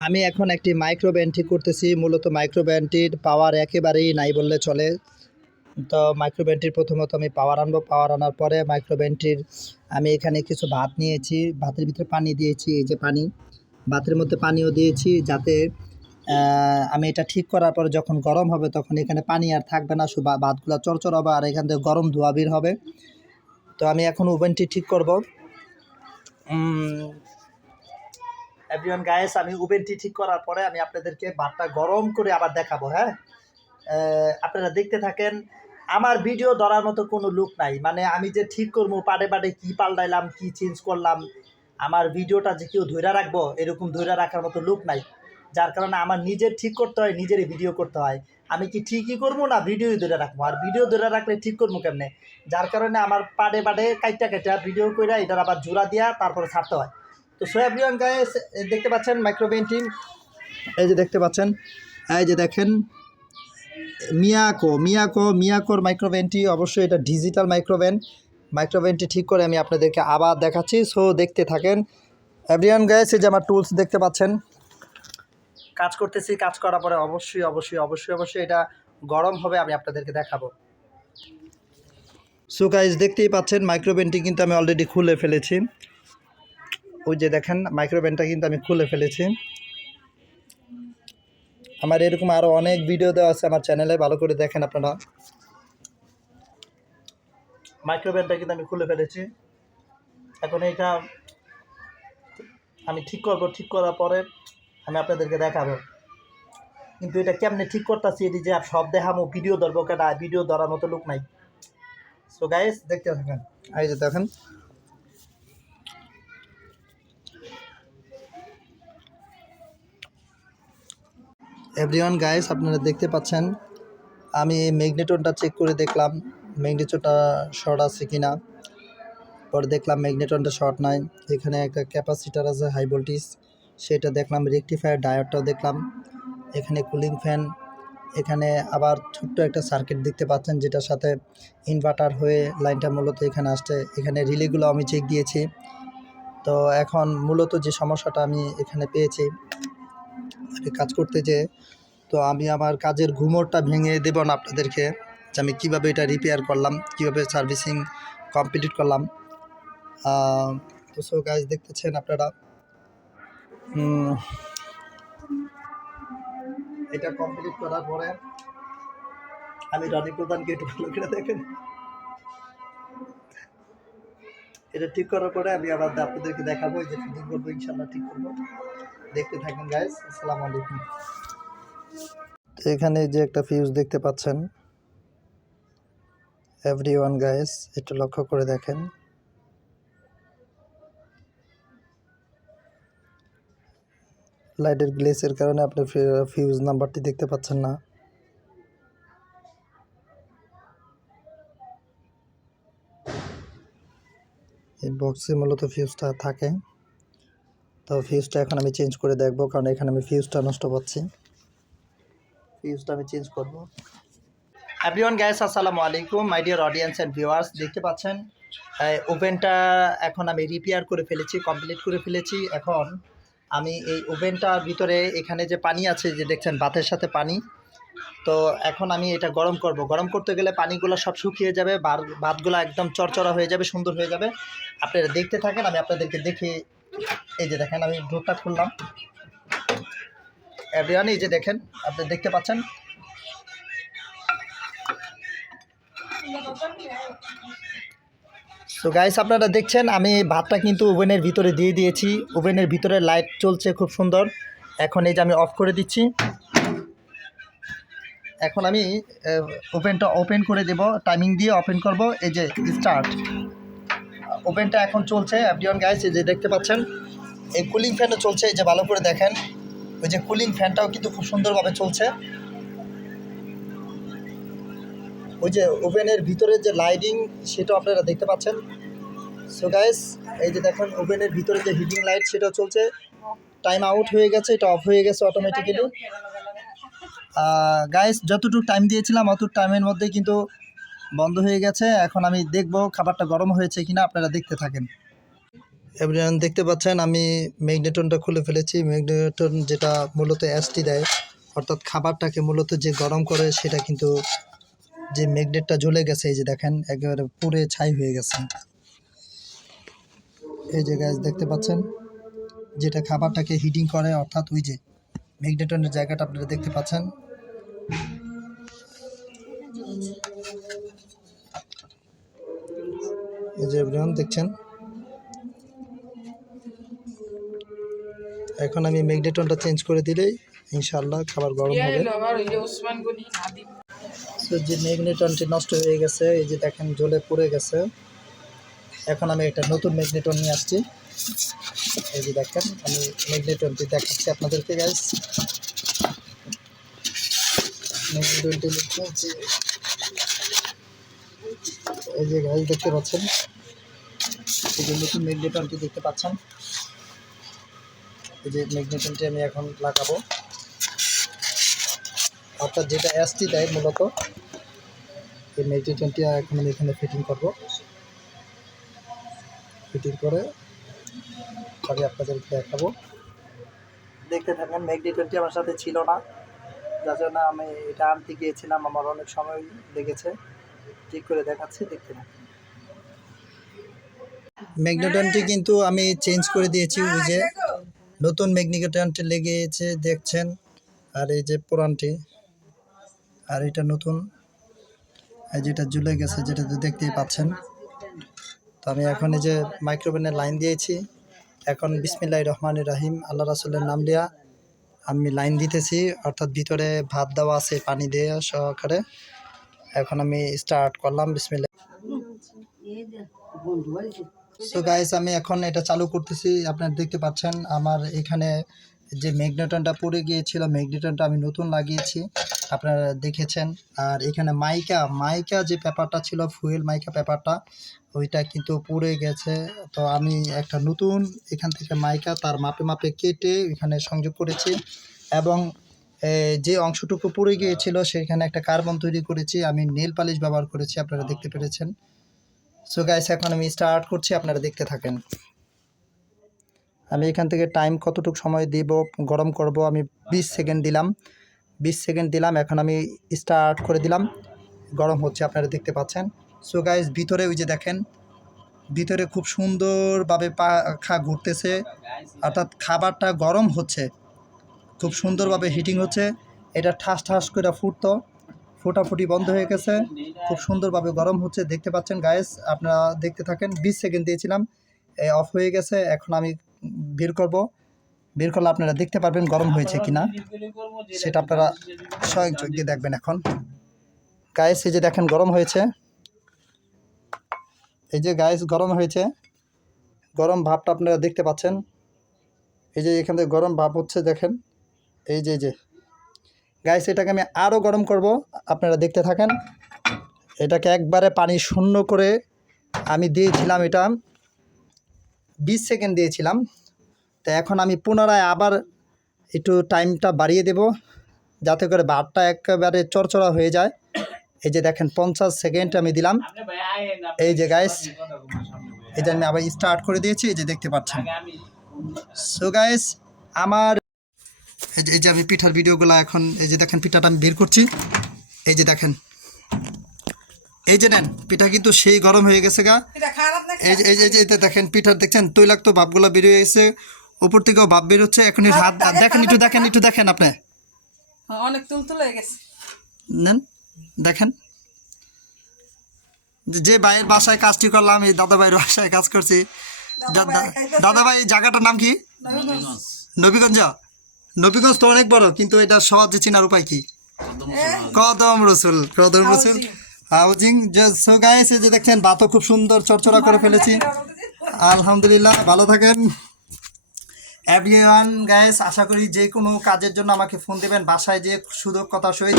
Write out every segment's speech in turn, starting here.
আমি এখন একটি মাইক্রোওভেন ঠিক করতেছি। মূলত মাইক্রোওভেনটির পাওয়ার একেবারেই নাই বললে চলে। তো মাইক্রোওভেনটির প্রথমত আমি পাওয়ার আনবো। পাওয়ার আনার পরে মাইক্রোওভেনটির আমি এখানে কিছু ভাত নিয়েছি। ভাতের ভিতরে পানি দিয়েছি। এই যে পানি, ভাতের মধ্যে পানিও দিয়েছি যাতে আমি এটা ঠিক করার পরে যখন গরম হবে তখন এখানে পানি আর থাকবে না, শুধু ভাতগুলো চরচর হবে আর এখান থেকে গরম ধোঁয়া বের হবে। তো আমি এখন ওভেনটি ঠিক করব। এভরিওয়ান গাইস, আমি ওভেনটি ঠিক করার পরে আমি আপনাদেরকে ভাতটা গরম করে আবার দেখাবো। হ্যাঁ, আপনারা দেখতে থাকেন। আমার ভিডিও ধরার মতো কোনো লুক নাই, মানে আমি যে ঠিক করবো পাড়ে পাড়ে কী পাল্টাইলাম কী চেঞ্জ করলাম, আমার ভিডিওটা যে কেউ ধরে রাখবো এরকম ধরে রাখার মতো লুক নাই। যার কারণে আমার নিজের ঠিক করতে হয়, নিজেরই ভিডিও করতে হয়। আমি কি ঠিকই করবো না ভিডিওই ধরে রাখবো, আর ভিডিও ধরে রাখলে ঠিক করবো কেমনে? যার কারণে আমার পাড়ে পাড়ে কাইটা ভিডিও করে এটার আবার জোড়া দিয়া তারপরে ছাড়তে হয়। তো সো এভরিওয়ান গাইস, দেখতে পাচ্ছেন মাইক্রোওভেনটি, এই যে দেখতে পাচ্ছেন, এই যে দেখেন মিয়াকোর মাইক্রোওভেনটি। অবশ্যই এটা ডিজিটাল মাইক্রোওভেনটি ঠিক করে আমি আপনাদেরকে আবার দেখাচ্ছি। সো দেখতে থাকেন এভরিওয়ান গাইস। এই যে আমার টুলস দেখতে পাচ্ছেন, কাজ করতেছি। কাজ করার পরে অবশ্যই এটা গরম হবে, আমি আপনাদেরকে দেখাবো। সো গাইস, দেখতেই পাচ্ছেন মাইক্রোওভেনটি কিন্তু আমি অলরেডি খুলে ফেলেছি। ওই যে দেখেন মাইক্রোওভেনটা কিন্তু আমি খুলে ফেলেছি। আমার এরকম আরও অনেক ভিডিও দেওয়া আছে আমার চ্যানেলে, ভালো করে দেখেন আপনারা। মাইক্রোওভেনটা কিন্তু আমি খুলে ফেলেছি। এখন এটা আমি ঠিক করব। ঠিক করার পরে আমি আপনাদেরকে দেখাবো। কিন্তু এটা কেমনে ঠিক করতেছি এটি যে সব দেখাবো, ভিডিও ধরবো কেটা, ভিডিও ধরার মতো লোক নাই। সো গাইস, দেখতে থাকেন। এই যে দেখেন, এভরিওয়ান গাইস, আপনারা দেখতে পাচ্ছেন আমি ম্যাগনেটনটা চেক করে দেখলাম ম্যাগনেটনটা শর্ট আছে কিনা। পরে দেখলাম ম্যাগনেটনটা শর্ট নাই। এখানে একটা ক্যাপাসিটার আছে হাই ভোল্টেজ, সেটা দেখলাম। রেকটিফায়ার ডায়োডটাও দেখলাম। এখানে কুলিং ফ্যান, এখানে আবার ছোট্ট একটা সার্কিট দেখতে পাচ্ছেন যেটার সাথে ইনভার্টার হয়ে লাইনটা মূলত এখানে আসছে। এখানে রিলেগুলো আমি চেক দিয়েছি। তো এখন মূলত যে সমস্যাটা আমি এখানে পেয়েছি কাজ করতে যেয়ে, তো আমি আমার কাজের ঘুমোরটা ভেঙে দেব না আপনাদেরকে, যে আমি কীভাবে এটা রিপেয়ার করলাম, কীভাবে সার্ভিসিং কমপ্লিট করলাম। তো সো গাইজ, দেখতেছেন আপনারা এটা কমপ্লিট করার পরে আমি রনি প্রধানকে একটু ভালো করে দেখেন। এটা ঠিক করার পরে আমি আবার আপনাদেরকে দেখাবো যে ফিটিং করবো, ইনশাল্লাহ ঠিক করবো। দেখতে থাকেন গাইজ। আসসালামু আলাইকুম। তো এখানে যে একটা ফিউজ দেখতে পাচ্ছেন এভরিওয়ান গাইজ, একটু লক্ষ্য করে দেখেন। লাইটের গ্লেসের কারণে আপনি ফিউজ নাম্বারটি দেখতে পাচ্ছেন না। এই বক্সে মূলত ফিউজটা থাকে। তো ফিউজটা এখন আমি চেঞ্জ করে দেখবো, কারণ এখানে আমি ফিউজটা নষ্ট পাচ্ছি। ফিউজটা আমি চেঞ্জ করব। এভরিওয়ান গাইস, আসসালামু আলাইকুম my dear audience and viewers. দেখতে পাচ্ছেন ওভেনটা এখন আমি রিপেয়ার করে ফেলেছি, কমপ্লিট করে ফেলেছি। এখন আমি এই ওভেনটার ভিতরে এখানে যে পানি আছে, যে দেখছেন ভাতের সাথে পানি, তো এখন আমি এটা গরম করব। গরম করতে গেলে পানিগুলো সব শুকিয়ে যাবে, ভাতগুলো একদম চরচরা হয়ে যাবে, সুন্দর হয়ে যাবে। আপনারা দেখতে থাকেন, আমি আপনাদেরকে দেখে। এই যে দেখেন, আমি ডোরটা খুললাম। এভরিওয়ান, এই যে দেখেন, আপনি দেখতে পাচ্ছেন। তো গাইস, আপনারা দেখছেন আমি ভাতটা কিন্তু ওভেনের ভিতরে দিয়ে দিয়েছি। ওভেনের ভিতরে লাইট চলছে খুব সুন্দর। এখন এই যে আমি অফ করে দিচ্ছি। এখন আমি ওভেনটা ওপেন করে দেব, টাইমিং দিয়ে ওপেন করব। এই যে স্টার্ট, ওভেনটা এখন চলছে। এভরিওয়ান গাইস, এই যে দেখতে পাচ্ছেন এই কুলিং ফ্যানও চলছে। এই যে ভালো করে দেখেন, ওই যে কুলিং ফ্যানটাও কিন্তু খুব সুন্দরভাবে চলছে। ওই যে ওভেনের ভিতরে যে লাইটিং, সেটাও আপনারা দেখতে পাচ্ছেন। সো গাইস, এই যে দেখেন ওভেনের ভিতরে যে হিটিং লাইট, সেটাও চলছে। টাইম আউট হয়ে গেছে, এটা অফ হয়ে গেছে অটোমেটিক্যালি। গাইস, যতটুকু টাইম দিয়েছিলাম অতটুকু টাইমের মধ্যে কিন্তু বন্ধ হয়ে গেছে। এখন আমি দেখব খাবারটা গরম হয়েছে কিনা, আপনারা দেখতে থাকেন। এভরিওয়ান দেখতে পাচ্ছেন আমি ম্যাগনেটনটা খুলে ফেলেছি। ম্যাগনেটন যেটা মূলত এসটি দেয়, অর্থাৎ খাবারটাকে মূলত যে গরম করে, সেটা কিন্তু যে ম্যাগনেটটা জ্বলে গেছে, এই যে দেখেন একেবারে পুড়ে ছাই হয়ে গেছে। এই যে গাইস দেখতে পাচ্ছেন, যেটা খাবারটাকে হিটিং করে, অর্থাৎ ওই যে ম্যাগনেটনের জায়গাটা আপনারা দেখতে পাচ্ছেন। এই যে এভরিওয়ান দেখছেন, এখন আমি ম্যাগনেটনটা চেঞ্জ করে দিলেই ইনশাআল্লাহ খাবার গরম হবে। তো যে ম্যাগনেটনটি নষ্ট হয়ে গেছে, এই যে দেখেন জ্বলে পুড়ে গেছে। এখন আমি একটা নতুন ম্যাগনেটন নিয়ে আসছি। এই যে দেখেন আমি ম্যাগনেটনটি দেখাচ্ছি আপনাদেরকে গাইস। ম্যাগনেটনটি দেখছি, এই যে গাইস দেখতে পাচ্ছেন, এই যে নতুন ম্যাগনেটনটি দেখতে পাচ্ছেন। এই যে ম্যাগনেটনটি আমি এখন লাগাবো, অর্থাৎ যেটা এসটি দেয় মূলত, এই ম্যাগনেটনটি এখন আমি এখানে ফিটিং করব। ফিটিং করে আমি আপনাদেরকে দেখাবো, দেখতে থাকেন। ম্যাগনেটনটি আমার সাথে ছিল না, যার জন্য আমি এটা আনতে গিয়েছিলাম, আমার অনেক সময় লেগেছে। ঠিক করে দেখাচ্ছি, দেখতে থাকেন। ম্যাগনেটনটি কিন্তু আমি চেঞ্জ করে দিয়েছি, ওই যে নতুন ম্যাগনেটনটি লেগেছে দেখছেন, আর এই যে পুরানটি, আর এটা নতুন, আর যেটা ঝুলে গেছে যেটা তো দেখতেই পাচ্ছেন। তো আমি এখন এই যে মাইক্রোওভেনের লাইন দিয়েছি। এখন বিসমিল্লাহির রহমানির রহিম, আল্লাহ রাসূলের নাম লিয়া আমি লাইন দিতেছি, অর্থাৎ ভিতরে ভাত দেওয়া আছে পানি দিয়ে সহকারে। এখন আমি স্টার্ট করলাম, বিসমিল্লাহ। সো গাইস আমি এখন এটা চালু করতেছি। আপনারা দেখতে পাচ্ছেন আমার এখানে যে ম্যাগনেটনটা পড়ে গিয়েছিল, ম্যাগনেটনটা আমি নতুন লাগিয়েছি, আপনারা দেখেছেন। আর এখানে মাইকা যে পেপারটা ছিল, ফুয়েল মাইকা পেপারটা, ওইটা কিন্তু পুড়ে গেছে। তো আমি একটা নতুন এখান থেকে মাইকা তার মাপে মাপে কেটে এখানে সংযোগ করেছি, এবং যে অংশটুকু পুড়ে গিয়েছিল সেখানে একটা কার্বন তৈরি করেছি। আমি নেল পালিশ ব্যবহার করেছি, আপনারা দেখতে পেরেছেন। সো গাইস এখন আমি স্টার্ট করছি, আপনারা দেখতে থাকেন। আমি এখান থেকে টাইম কতটুকু সময় দিব, গরম করব, আমি 20 সেকেন্ড দিলাম। 20 সেকেন্ড দিলাম, এখন আমি স্টার্ট করে দিলাম। গরম হচ্ছে, আপনারা দেখতে পাচ্ছেন। সো গাইস ভিতরে ওই যে দেখেন, ভিতরে খুব সুন্দরভাবে পাখা ঘুরতেছে, অর্থাৎ খাবারটা গরম হচ্ছে, খুব সুন্দরভাবে হিটিং হচ্ছে। এটা ঠাস ঠাস করে ফোটাফুটি বন্ধ হয়ে গেছে, খুব সুন্দরভাবে গরম হচ্ছে, দেখতে পাচ্ছেন গাইস। আপনারা দেখতে থাকেন। 20 সেকেন্ড দিয়েছিলাম, অফ হয়ে গেছে। এখন আমি বের করলে আপনারা দেখতে পারবেন গরম হয়েছে কিনা, সেটা আপনারা স্বয়ং চোখে দেখবেন। এখন গাইস এই যে দেখেন গরম হয়েছে, এই যে গাইস গরম হয়েছে, গরম ভাবটা আপনারা দেখতে পাচ্ছেন। এই যে এখান থেকে গরম ভাব হচ্ছে, দেখেন। এই যে গাইস এটাকে আমি আরও গরম করব, আপনারা দেখতে থাকেন। এটাকে একবারে পানি শূন্য করে আমি দিয়েছিলাম, এটা 20 সেকেন্ড দিয়েছিলাম। তো এখন আমি পুনরায় আবার একটু টাইমটা বাড়িয়ে দেব, যাতে করে ভাতটা একেবারে চড়চড়া হয়ে যায়। এই যে দেখেন 50 সেকেন্ড আমি দিলাম। এই যে গাইস, এই যে আমি আবার স্টার্ট করে দিয়েছি, এই যে দেখতে পাচ্ছেন। সো গাইস আমার এই যে আমি পিঠার ভিডিওগুলো এখন, এই যে দেখেন পিঠাটা আমি বের করছি, এই যে দেখেন, এই যে নেন পিঠা কিন্তু সেই গরম হয়ে গেছে গা। এই যে দেখেন পিঠার, দেখছেন তৈলাক্ত ভাবগুলো বেরিয়ে গেছে, উপর থেকেও ভাব বেরোচ্ছে। এখন হাত দেখেন, একটু দেখেন আপনি, অনেক তুলতুল হয়ে গেছে। নেন দেখেন, যে ভাইয়ের বাসায় কাজটি করলাম, এই দাদা ভাইয়ের বাসায় কাজ করছি। দাদা ভাই জায়গাটার নাম কি? নবীগঞ্জ। নবীগঞ্জ তো অনেক বড়, কিন্তু এটা সহজে চেনার উপায় কি? কদম রসুল হাউজিং। সো গাইস এই যে দেখছেন ভাতও খুব সুন্দর চড়চড়া করে ফেলেছি, আলহামদুলিল্লাহ। ভালো থাকেন এভরিওয়ান। গাইস আশা করি যে কোনো কাজের জন্য আমাকে ফোন দেবেন, বাসায় যে সুযোগ কথা সহিত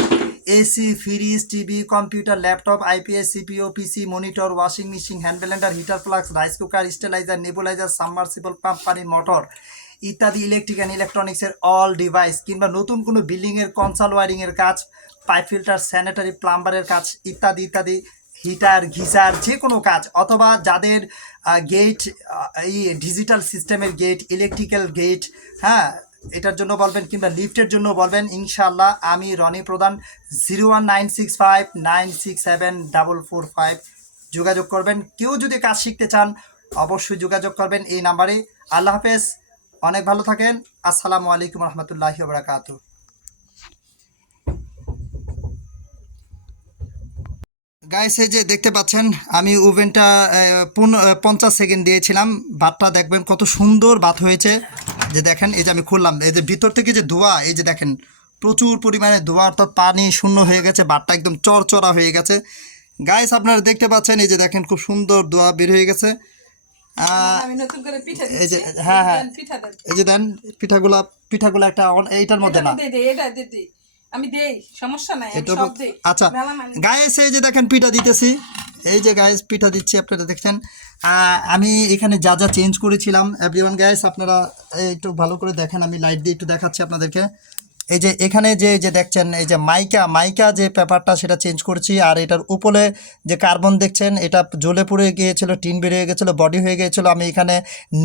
AC, fridge, TV, computer, laptop, IPS, CPU, PC, monitor, washing machine, hand blender, heater, flask, rice cooker, stabiliser, nebuliser, submersible pump, পানির মোটর ইত্যাদি ইলেকট্রিক অ্যান্ড ইলেকট্রনিক্সের অল ডিভাইস, কিংবা নতুন কোনো বিল্ডিংয়ের কনসাল ওয়ারিংয়ের কাজ, পাইপ ফিল্টার, স্যানিটারি, প্লাম্বারের কাজ ইত্যাদি ইত্যাদি, হিটার ঘিসার যে কোনো কাজ, অথবা যাদের গেট এই ডিজিটাল সিস্টেমের গেট, ইলেকট্রিক্যাল গেট, হ্যাঁ এটার জন্য বলবেন, কিংবা লিফটের জন্য বলবেন, ইনশাআল্লাহ আমি রনি প্রধান 01965967445 যোগাযোগ করবেন। কেউ যদি কাজ শিখতে চান অবশ্যই যোগাযোগ করবেন এই নাম্বারে। আল্লাহ হাফেজ, অনেক ভালো থাকেন। আসসালামু আলাইকুম রহমতুল্লাহি ওয়া বারাকাতুহু। গাইস এই যে দেখতে পাচ্ছেন আমি ওভেনটা 50 সেকেন্ড দিয়েছিলাম। ভাতটা দেখবেন কত সুন্দর ভাত হয়েছে। যে দেখেন এই যে আমি খুললাম, এই যে ভিতর থেকে যে ধোঁয়া, এই যে দেখেন প্রচুর পরিমাণে ধোঁয়া, অর্থাৎ পানি শূন্য হয়ে গেছে, ভাতটা একদম চরচরা হয়ে গেছে। গাইস আপনারা দেখতে পাচ্ছেন, এই যে দেখেন খুব সুন্দর ধোঁয়া বের হয়ে গেছে। আমি নতুন করে পিঠা এই যে দিচ্ছি। হ্যাঁ হ্যাঁ, পিঠা দেন। এই যে দেন পিঠাগুলা একটা এইটার মধ্যে না, এটা দিদি আমি দেই, সমস্যা নাই, আমি এটা সব দেই। আচ্ছা মেলা মানে গাইস এই যে দেখেন পিঠা দিতেছি, এই যে গাইস পিঠা দিচ্ছি, আপনারা দেখছেন। আমি এখানে যা যা চেঞ্জ করেছিলাম এভরিওয়ান গাইস, আপনারা একটু ভালো করে দেখেন, আমি লাইট দিয়ে একটু দেখাচ্ছি আপনাদেরকে। এই যে এখানে যে দেখছেন, এই যে মাইকা যে পেপারটা সেটা চেঞ্জ করেছি। আর এটার উপরে যে কার্বন দেখছেন, এটা জ্বলে পুড়ে গিয়েছিল, টিন বেরিয়ে গেছিলো, বডি হয়ে গিয়েছিলো। আমি এখানে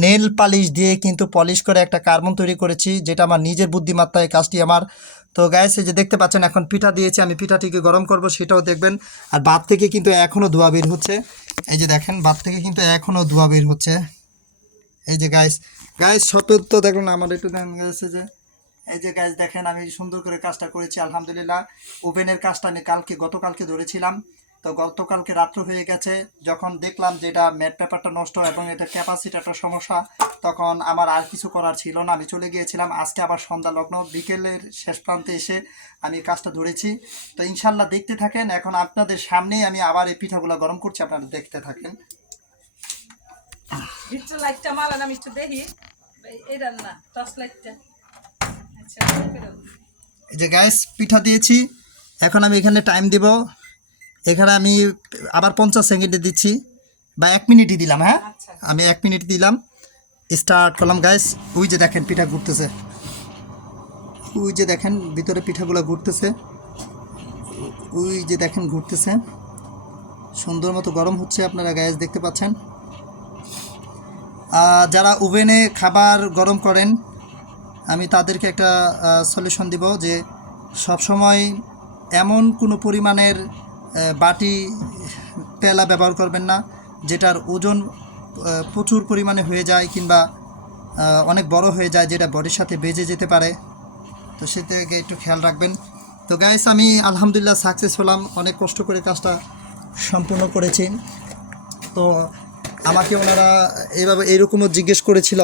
নেল পালিশ দিয়ে কিন্তু পলিশ করে একটা কার্বন তৈরি করেছি, যেটা আমার নিজের বুদ্ধিমত্তায় কাজটি আমার। তো গাইস এই যে দেখতে পাচ্ছেন এখন পিঠা দিয়েছি, আমি পিঠাটিকে গরম করব, সেটাও দেখবেন। আর ভাত থেকে কিন্তু এখনও ধোঁয়া বের হচ্ছে, এই যে দেখেন ভাত থেকে কিন্তু এখনও ধোঁয়া বের হচ্ছে। এই যে গাইস সত্য দেখুন আমার একটু দেন গাইস, এই যে গাইস দেখেন আমি সুন্দর করে কাজটা করেছি আলহামদুলিল্লাহ। ওভেনের কাজটা আমি গতকালকে ধরেছিলাম, তো গতকালকে রাত্র হয়ে গেছে। যখন দেখলাম যে এটা ম্যাট পেপারটা নষ্ট এবং এটা ক্যাপাসিটারটা সমস্যা, তখন আমার আর কিছু করার ছিল না, আমি চলে গিয়েছিলাম। আজকে আবার সন্ধ্যা লগ্ন বিকেলের শেষ প্রান্তে এসে আমি কাজটা ধরেছি। তো ইনশাল্লাহ দেখতে থাকেন, এখন আপনাদের সামনেই আমি আবার এই পিঠাগুলো গরম করছি, আপনারা দেখতে থাকেন। ভিতর লাইটটা মারেন, আমি একটু দেখি। এই রান্না টর্চ লাইটটা। আচ্ছা এই যে গাইস পিঠা দিয়েছি, এখন আমি এখানে টাইম দিব, এখানে আমি আবার 50 সেকেন্ডে দিচ্ছি, বা 1 মিনিটই দিলাম। হ্যাঁ আচ্ছা আমি 1 মিনিট দিলাম, স্টার্ট করলাম গাইস। ওই যে দেখেন পিঠা ঘুরতেছে, ওই যে দেখেন ভিতরে পিঠাগুলো ঘুরতেছে, ওই যে দেখেন ঘুরতেছে, সুন্দর মতো গরম হচ্ছে, আপনারা গাইস দেখতে পাচ্ছেন। যারা ওভেনে খাবার গরম করেন আমি তাদেরকে একটা সলিউশন দিব, যে সবসময় এমন কোনো পরিমাণের বাটি পেলা ব্যবহার করবেন না যেটার ওজন প্রচুর পরিমাণে হয়ে যায়, কিংবা অনেক বড় হয়ে যায়, যেটা বডির সাথে বেজে যেতে পারে। তো সেটাকে একটু খেয়াল রাখবেন। তো গাইস আমি আলহামদুলিল্লাহ সাকসেস হলাম, অনেক কষ্ট করে কাজটা সম্পূর্ণ করেছি। তো আমাকে ওনারা এইরকমও জিজ্ঞেস করেছিল